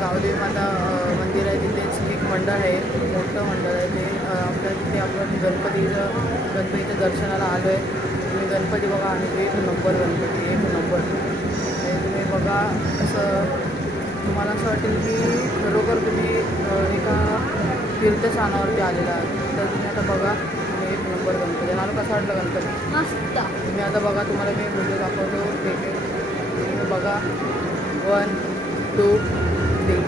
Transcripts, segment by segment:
गावदेवी माता मंदिर आहे. तिथेच एक मंडळ आहे, मोठं मंडळ आहे ते. आपल्या तिथे आपण गणपतीच्या दर्शनाला आलो आहे. तुम्ही गणपती बघा आणि एक नंबर गणपती, एक नंबर. आणि तुम्ही बघा असं तुम्हाला असं वाटेल की खरोखर तुम्ही एका तीर्थस्थानावरती आलेला आहात. तर तुम्ही आता बघा एक नंबर गणपती. नाव कसं वाटलं गणपती? मस्त. तुम्ही आता बघा, तुम्हाला मी व्हिडिओ दाखवतो. तुम्ही बघा 1 2 3.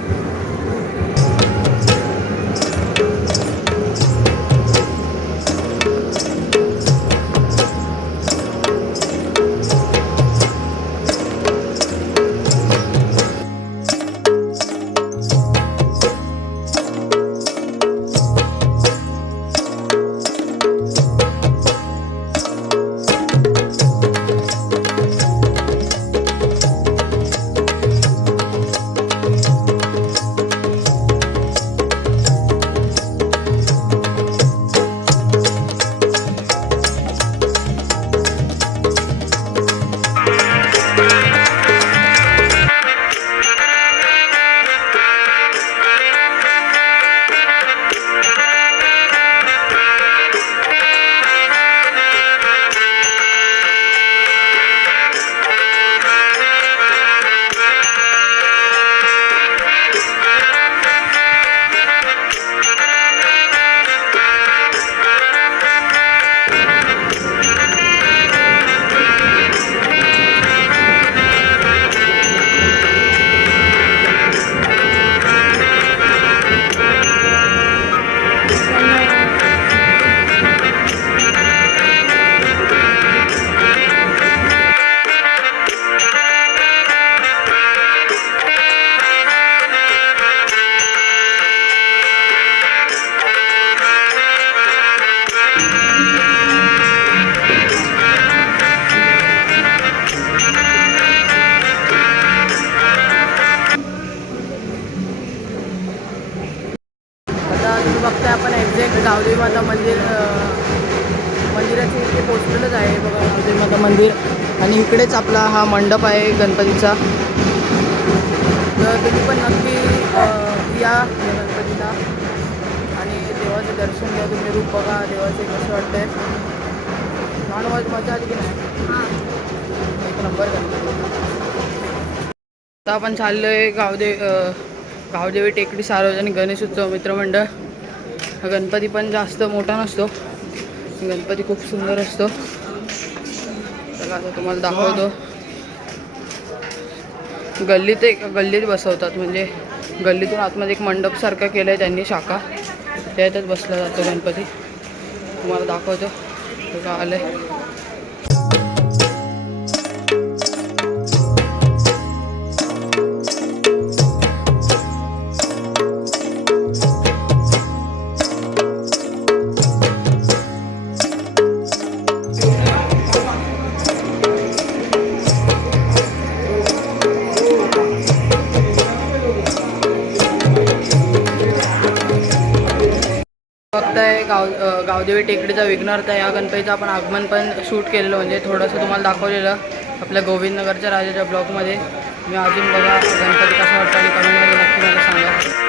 बघताय आपण एक्झॅक्ट गावदेवी माता मंदिराच्या इथे पोचलेलंच आहे बघा, गावदेवी माता मंदिर. आणि इकडेच आपला हा मंडप आहे गणपतीचा. तर तुम्ही पण नक्की या गणपतीला आणि देवाचं दर्शन घ्या. तुम्ही रूप बघा देवाचे, कसं वाटतंय. छान मजा आली की नाही? एक नंबर गणपती. आता आपण चाललो आहे गावदेवी टेकडी सार्वजनिक गणेश उत्सव मित्रमंडळ. हा गणपती पण जास्त मोठा नसतो, गणपती खूप सुंदर असतो. चला आता तुम्हाला दाखवतो. गल्लीत बसवतात, म्हणजे गल्लीतून आतमध्ये एक मंडपसारखं केलं आहे त्यांनी, शाखा, त्यातच बसला जातो गणपती. तुम्हाला दाखवतो बघा आलं आहे. बघताय गावदेवी टेकडीचा विघ्नहर्ता आहे. या गणपतीचं आपण आगमन पण शूट केलेलं, म्हणजे थोडंसं तुम्हाला दाखवलेलं आपल्या गोविंदनगरच्या राजाच्या ब्लॉगमध्ये. मी अजून बघा गणपती कसा वाटतं आणि कमेंटमध्ये नक्की मला सांगा.